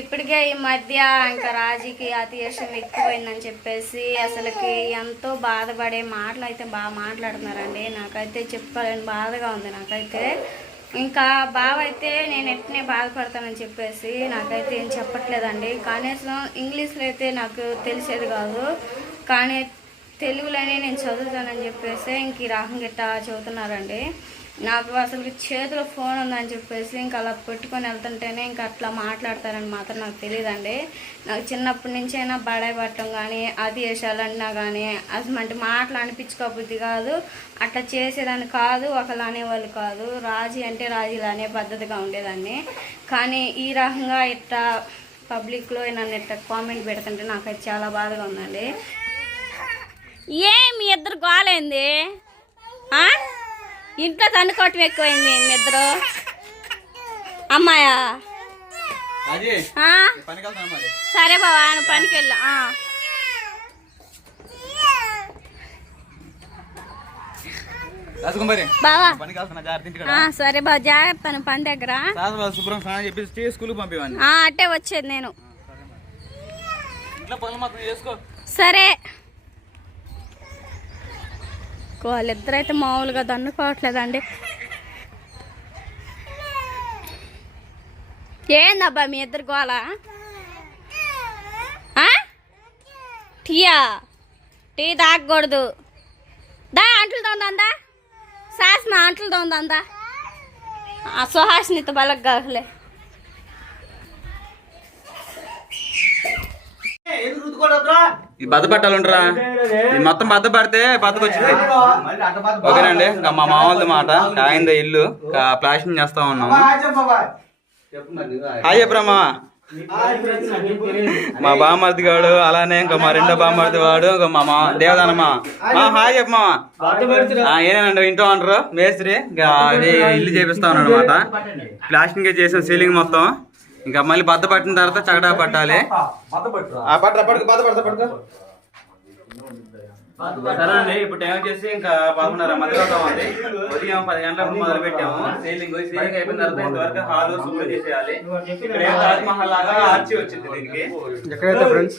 ఇప్పటికే ఈ మధ్య ఇంకా రాజీకి అతిశయం ఎక్కువైందని చెప్పేసి అసలుకి ఎంతో బాధపడే మాటలు అయితే బాగా మాట్లాడుతున్నారండి. నాకైతే చెప్పాలని బాధగా ఉంది నాకైతే. ఇంకా బావ అయితే నేను ఎట్నే బాధపడతానని చెప్పేసి నాకైతే ఏం చెప్పట్లేదండి. కనీసం ఇంగ్లీష్లో అయితే నాకు తెలిసేది కాదు. కానీ తెలుగులోనే నేను చదువుతానని చెప్పేసి ఇంక ఈ రాహం గిట్ట చదువుతున్నారండి నాకు అసలు చేతిలో ఫోన్ ఉందని చెప్పేసి ఇంకా అలా పెట్టుకొని వెళ్తుంటేనే ఇంకా అట్లా మాట్లాడతారని మాత్రం నాకు తెలియదండి నాకు చిన్నప్పటి నుంచి అయినా బడాయి పట్టడం కానీ అది వేసాలన్నా కానీ అసలు మాటలు అనిపించుకోబుద్ధి కాదు. అట్లా చేసేదాన్ని కాదు ఒకళ్ళు అనేవాళ్ళు కాదు. రాజీ అంటే రాజీలు అనే పద్ధతిగా ఉండేదాన్ని. కానీ ఈ రకంగా ఇట్లా పబ్లిక్లో నన్ను ఇట్లా కామెంట్ పెడుతుంటే నాకైతే చాలా బాధగా ఉందండి. ఏ మీ ఇద్దరు గోలేంది? ఇంట్లో తన్నుకోవటం ఎక్కువైంది మీ ఇద్దరు. అమ్మాయా? సరే బావా నువ్వు పనికి వెళ్ళు. సరే బావ జాగ్రత్త పని దగ్గర. అట్టే వచ్చేది నేను. సరే. వాళ్ళిద్దరైతే మామూలుగా దన్నుకోవట్లేదండి. ఏందబ్బా మీ ఇద్దరు గోల? టీయా? టీ తాగకూడదు. దా అంట్లు తోందా సాస్ మా అంట్లు తోందా సుహాస్నితో సుహాసినితో బలగ్గాలే ఈ బద్ద పట్టాలు ఉండరా? ఈ మొత్తం బద్ద పడితే బద్దకు వచ్చింది ఓకేనండి ఇంకా మా మామూలు మాట. కాయింద ఇల్లు ప్లాస్టింగ్ చేస్తా ఉన్నాము. హాయ్ చెప్పరమ్మా మా బామ్మర్ది గాడు అలానే ఇంకా మా రెండో బామ్మర్ది వాడు ఇంకా మా మా దేవదానమ్మ హాయ్ చెప్పమా ఏనండి ఇంట్లో అంటారు మేస్త్రి. ఇంకా ఇల్లు చేపిస్తా ఉన్నాడు అనమాట ప్లాస్టింగ్ చేసాం సీలింగ్ మొత్తం. ఇంకా మళ్ళీ బద్ద పట్టిన తర్వాత చకడా పట్టాలి. సరే అండి ఇప్పుడు టైం వచ్చేసి ఇంకా పదకొండున్నర మధ్య అవుతా ఉంది ఉదయం పది గంటలకు మొదలు పెట్టాము. సీలింగ్ సీలింగ్ అయిపోయిన తర్వాత ఇంతవరకు హాల్ శుభ్రం చేసేయాలి. ఇక్కడ ఏం తాజ్ మహల్ లాగా ఆర్చి వచ్చింది దీనికి. ఎక్కడైతే ఫ్రెండ్స్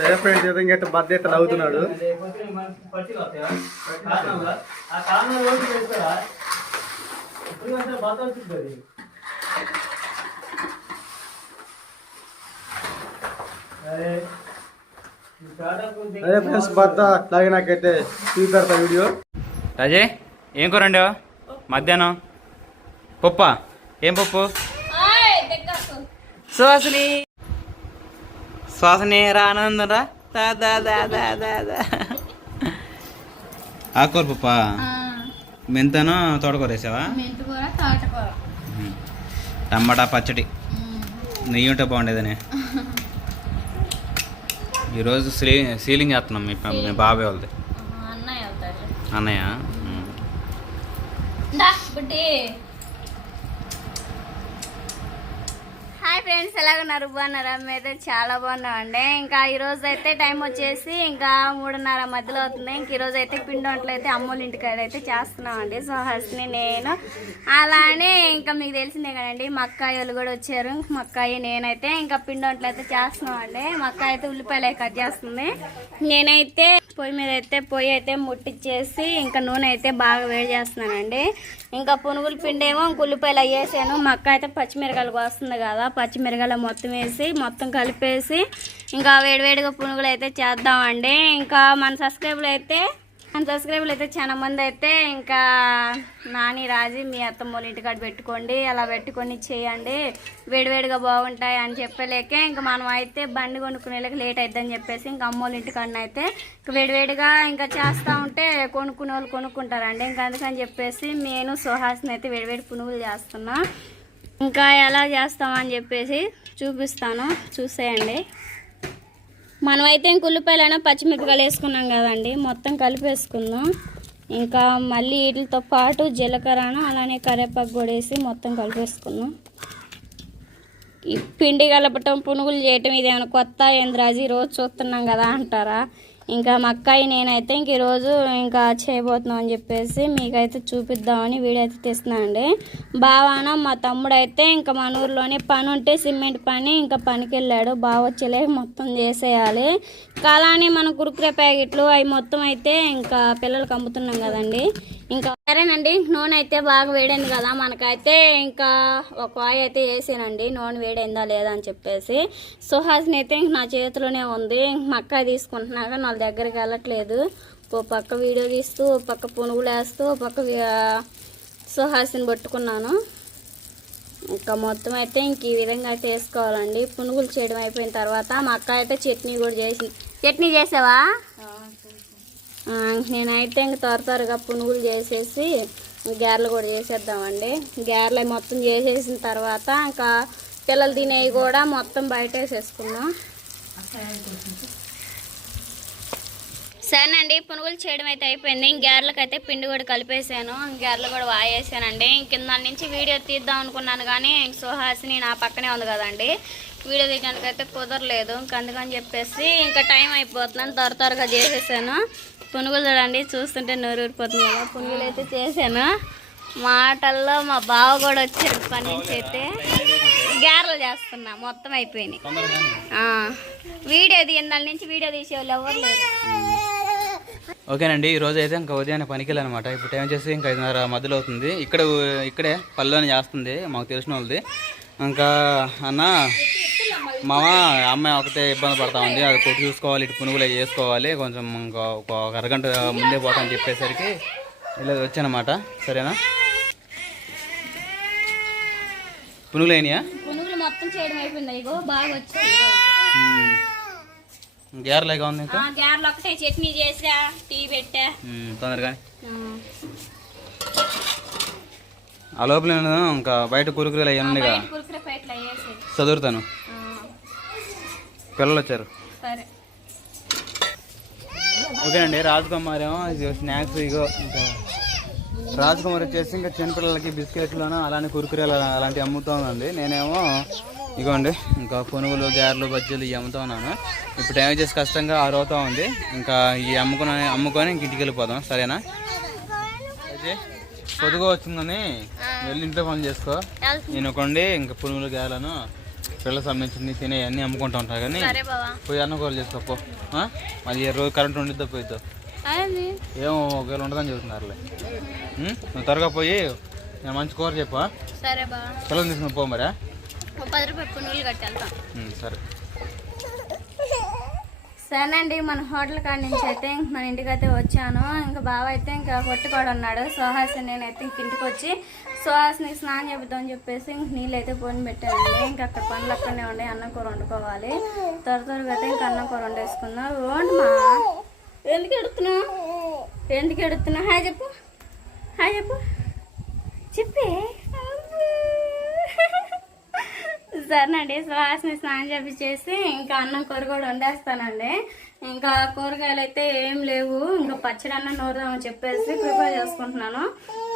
సరే ఫ్రెండ్స్ ఇంకా బద్ద ఎత్త నవ్వుతున్నాడు. అదే ఫ్రెండ్స్ బద్ద అలాగే నాకైతే చూపెడతా వీడియో. రాజే ఏం కూరండి మధ్యాహ్నం? పప్ప? ఏం పప్పు? సుహాసిని శ్వాసని రానందరా దా దా దా దా దా దా. ఆకుకూర పప్ప? మెంతను తోటకూర వేసావా? మెంతుకూర తోటకూర. టమాటా పచ్చడి. నెయ్యి ఉంటే బాగుండేదని. ఈరోజు సీ సీలింగ్ చేస్తున్నాం మీ మీ బాబాయ్ వాళ్ళది. అన్నయ్య అన్నయ్య? హాయ్ ఫ్రెండ్స్ ఎలాగున్నారు? బాగున్నారా? అయితే చాలా బాగున్నామండి. ఇంకా ఈరోజు అయితే టైం వచ్చేసి ఇంకా మూడున్నర మధ్యలో అవుతుంది. ఇంక ఈరోజు అయితే పిండి వంటలు అయితే అమ్మోళ్ళ ఇంటికాడ అయితే చేస్తున్నామండి. సో హస్ని నేను అలానే ఇంకా మీకు తెలిసిందే కదండి మక్కాయలు కూడా వచ్చారు. మక్కాయి నేనైతే ఇంకా పిండి వంటలు అయితే చేస్తున్నామండి. మక్కాయ అయితే ఉల్లిపాయలు కట్ చేస్తుంది. నేనైతే పొయ్యి మీద అయితే పొయ్యి అయితే ముట్టించేసి ఇంకా నూనె అయితే బాగా వేడి చేస్తున్నానండి. ఇంకా పునుగుల పిండి ఏమో ఉల్లిపాయలు వేసాను మా అక్క అయితే పచ్చిమిరకాయలు వస్తుంది కదా పచ్చిమిరకాయలు మొత్తం వేసి మొత్తం కలిపేసి ఇంకా వేడివేడిగా పునుగులు అయితే చేద్దామండి. ఇంకా మన సబ్స్క్రైబర్లు అయితే సబ్స్క్రైబర్లు అయితే చాలా మంది అయితే ఇంకా నాని రాజీ మీ అత్తమ్మ వాళ్ళ ఇంటికాడ పెట్టుకోండి అలా పెట్టుకొని చేయండి. వేడివేడిగా బాగుంటాయి అని చెప్పలేకే ఇంకా మనం అయితే బండి కొనుక్కునేళ్ళకి లేట్ అవుతుందని చెప్పేసి ఇంకా అమ్మ వాళ్ళ ఇంటికాడ అయితే వేడివేడిగా ఇంకా చేస్తూ ఉంటే కొనుక్కునే వాళ్ళు కొనుక్కుంటారండి. ఇంకా అందుకని చెప్పేసి నేను సుహాస్ని అయితే వేడివేడి పునుగులు చేస్తున్నా. ఇంకా ఎలా చేస్తామని చెప్పేసి చూపిస్తాను. చూసేయండి. మనమైతే ఇంక ఉల్లిపాయలైనా పచ్చిమిరపకాయలు వేసుకున్నాం కదండి. మొత్తం కలిపేసుకుందాం ఇంకా మళ్ళీ వీటితో పాటు జీలకర్రన అలానే కరివేపాకు కూడా వేసి మొత్తం కలిపేసుకుందాం ఈ పిండి కలపటం పునుగులు చేయటం ఇదేమైనా కొత్త ఏంద్రాజీ? రోజు చూస్తున్నాం కదా అంటారా? ఇంకా మా అక్కాయి నేనైతే ఇంక ఈరోజు ఇంకా చేయబోతున్నాం అని చెప్పేసి మీకైతే చూపిద్దామని వీడియో అయితే తీస్తున్నానండి బావాన మా తమ్ముడు అయితే ఇంకా మన ఊర్లోనే పని ఉంటే సిమెంట్ పని ఇంకా పనికి వెళ్ళాడు బావ వచ్చేలే మొత్తం చేసేయాలి. ఇంకా అలానే మన కురుకురే ప్యాకెట్లు అవి మొత్తం అయితే ఇంకా పిల్లలకి అమ్ముతున్నాం కదండి. ఇంకా సరేనండి నూనె అయితే బాగా వేడైంది కదా మనకైతే ఇంకా ఒక ఆయి అయితే వేసానండి నూనె వేడైందా లేదా అని చెప్పేసి. సుహాసిని అయితే ఇంక నా చేతిలోనే ఉంది ఇంక మా అక్క తీసుకుంటున్నాక నా దగ్గరికి వెళ్ళట్లేదు. ఓ పక్క వీడియో తీస్తూ ఓ పక్క పునుగులు వేస్తూ ఓ పక్క సుహాసిని పట్టుకున్నాను. ఇంకా మొత్తం అయితే ఇంక ఈ విధంగా అయితే వేసుకోవాలండి పునుగులు చేయడం అయిపోయిన తర్వాత మా అక్క అయితే చట్నీ కూడా చేసి చట్నీ చేసావా? నేను నేనైతే ఇంక త్వర త్వరగా పునుగులు చేసేసి గారెలు కూడా చేసేద్దామండి. గారెలు మొత్తం చేసేసిన తర్వాత ఇంకా పిల్లలు తినేవి కూడా మొత్తం బయట సరే సరేనండి పునుగులు చేయడం అయితే అయిపోయింది. ఇంక గారెలకు అయితే పిండి కూడా కలిపేసాను. గారెలు కూడా వాయేసానండి. ఇంక నుంచి వీడియో తీద్దాం అనుకున్నాను కానీ సుహాసిని నా పక్కనే ఉంది కదండి. వీడియో తీయడానికి అయితే కుదరలేదు. ఇంకా అందుకని చెప్పేసి ఇంకా టైం అయిపోతుందని త్వర త్వరగా చేసేసాను. పునుగులు చూడండి చూస్తుంటే నోరు ఊరిపోతుంది కదా. పునుగులు అయితే చేశాను. మాటల్లో మా బావ కూడా వచ్చారు పని నుంచి అయితే. గారెలు చేస్తున్నా మొత్తం అయిపోయినాయి. వీడియో తీయందాల నుంచి వీడియో తీసేవాళ్ళు ఎవరు లేరు. ఓకేనండి ఈ రోజు అయితే ఇంకా ఉదయాన్నే పనికి ఇప్పుడు టైం చేసి ఇంకా ఐదున్నర మధ్యలో అవుతుంది. ఇక్కడ ఇక్కడే పల్లెని చేస్తుంది మాకు తెలిసిన వాళ్ళది. ఇంకా అన్న మామ అమ్మాయి ఒకటే ఇబ్బంది పడతా ఉంది. అది కొట్టు చూసుకోవాలి ఇటు పునుగులు అవి చేసుకోవాలి. కొంచెం ఇంకా ఒక అరగంట ముందే పోతామని చెప్పేసరికి ఇలా వచ్చానమాట. సరేనా? పునుగులు అయినాయా? పునుగులు మొత్తం చేయడం అయిపోయింది. ఇగో బాగా ఉంది ఇంకా? గారెలు ఒకటే. చట్నీ చేసా టీ పెట్టా. తొందరగా ఆ, లోపల ఇంకా బయట కురుకులు అవి ఉన్నాయి కదా చదువుతాను. పిల్లలు వచ్చారు సరే. ఓకేనండి రాజకుమార్ ఏమో ఇది స్నాక్స్ ఇగో ఇంకా రాజకుమార్ వచ్చేసి ఇంకా చిన్నపిల్లలకి బిస్కెట్లను అలానే కురుకురేలు అలా- అలాంటివి అమ్ముతూ ఉందండి నేనేమో ఇగోండి ఇంకా పునుగులు గారెలు బజ్జీలు ఇవి అమ్ముతా ఉన్నాను. ఇప్పుడు టైం వచ్చేసి కష్టంగా ఆరు అవుతా ఉంది. ఇంకా ఈ అమ్ముకుని అమ్ముకొని ఇంక ఇంటికి వెళ్ళిపోదాం. సరేనా? అయితే పొదుగు వచ్చిందని వెళ్ళి ఇంట్లో పనులు చేసుకో. నేను కొండి ఇంకా పునుగులు గారెలను పిల్లలకు సంబంధించింది తినే అన్నీ అమ్ముకుంటూ ఉంటాను కానీ పోయి అన్న కూరలు చేసుకోపో? మళ్ళీ ఏ రోజు కరెంట్ ఉండిద్దో పోయిద్దో. ఏమో ఒకవేళ ఉండదని చెబుతున్నారులే? నువ్వు త్వరగా పోయి నేను మంచి కూర చెప్పా పిల్లలు తీసుకుని పో మరా సరే. సరేనండి మన హోటల్ కాడ నుంచి అయితే ఇంక మన ఇంటికి అయితే వచ్చాను. ఇంకా బావ అయితే ఇంకా కొట్టుకోడు ఉన్నాడు సుహాసిని నేనైతే ఇంక ఇంటికి వచ్చి సుహాసిని స్నానం చేద్దామని చెప్పేసి ఇంక నీళ్ళు అయితే పోని పెట్టానండి. ఇంక అక్కడ పనులు అక్కడనే ఉండే అన్నం కూర వండుకోవాలి. త్వర త్వరగా అయితే ఇంకా అన్నం కూర వండేసుకుందాం. రోండి మా. ఎందుకు ఎడుతున్నావు ఎందుకు ఎడుతున్నావు హాయ్ చెప్పు. హాయ్ చెప్పు. చెప్పే. సరేనండి సుహాస్ని స్నానం చేపించేసి ఇంకా అన్నం కూర కూడా వండేస్తానండి. ఇంకా కూరగాయలు అయితే ఏం లేవు ఇంకా పచ్చడి అన్నం నూరుదామని చెప్పేసి ప్రిపేర్ చేసుకుంటున్నాను.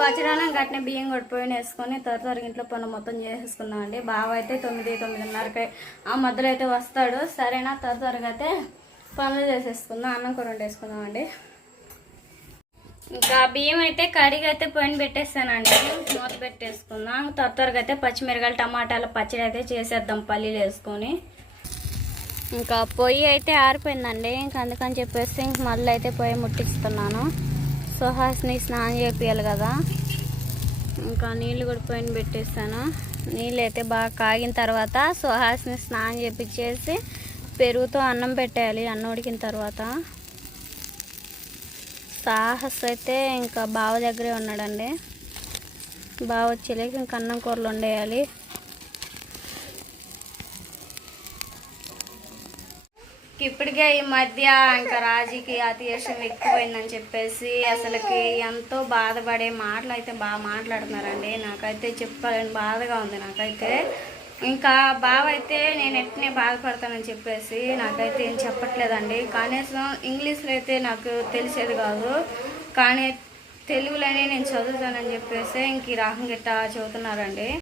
పచ్చడి అన్నం గట్టిన బియ్యం కూడా పోయిన వేసుకొని త్వర త్వరగా ఇంట్లో పనులు మొత్తం చేసేసుకున్నామండి. బావ అయితే తొమ్మిది తొమ్మిదిన్నరకి. ఆ మధ్యలో అయితే వస్తాడు. సరేనా త్వర త్వరగా అయితే పనులు చేసేసుకుందాం అన్నం కూర వండేసుకుందామండి. ఇంకా బియ్యం అయితే కడిగి అయితే పొయ్యిన పెట్టేస్తానండి. మూత పెట్టేసుకుందాం. త్వర త్వరగా అయితే పచ్చిమిరకాయలు టమాటాలు పచ్చడి అయితే చేసేద్దాం పల్లీలు వేసుకొని. ఇంకా పొయ్యి అయితే ఆరిపోయిందండి. ఇంకా అందుకని చెప్పేసి ఇంక మళ్ళీ అయితే పొయ్యి ముట్టిస్తున్నాను. సుహాస్ని స్నానం చేపియాలి కదా. ఇంకా నీళ్ళు కూడా పోయిన పెట్టేస్తాను. నీళ్ళు అయితే బాగా కాగిన తర్వాత సుహాస్ని స్నానం చేపించేసి పెరుగుతో అన్నం పెట్టేయాలి అన్నం ఉడికిన తర్వాత. సాహస్ అయితే ఇంకా బావ దగ్గరే ఉన్నాడండి. బావ వచ్చేలేక ఇంకా అన్నం కూరలు వండేయాలి. ఇప్పటికే ఈ మధ్య ఇంకా రాజీకి అతిశయం ఎక్కువైందని చెప్పేసి అసలుకి ఎంతో బాధపడే మాటలు అయితే బాగా మాట్లాడుతున్నారండి. నాకైతే చెప్పాలని బాధగా ఉంది నాకైతే. ఇంకా బావ అయితే నేను ఎట్నే బాధపడతానని చెప్పేసి నాకైతే ఏం చెప్పట్లేదండి. కనీసం ఇంగ్లీష్లో అయితే నాకు తెలిసేది కాదు. కానీ తెలుగులోనే నేను చదువుతానని చెప్పేసి ఇంక ఈ రాహం గిట్ట చదువుతున్నారండి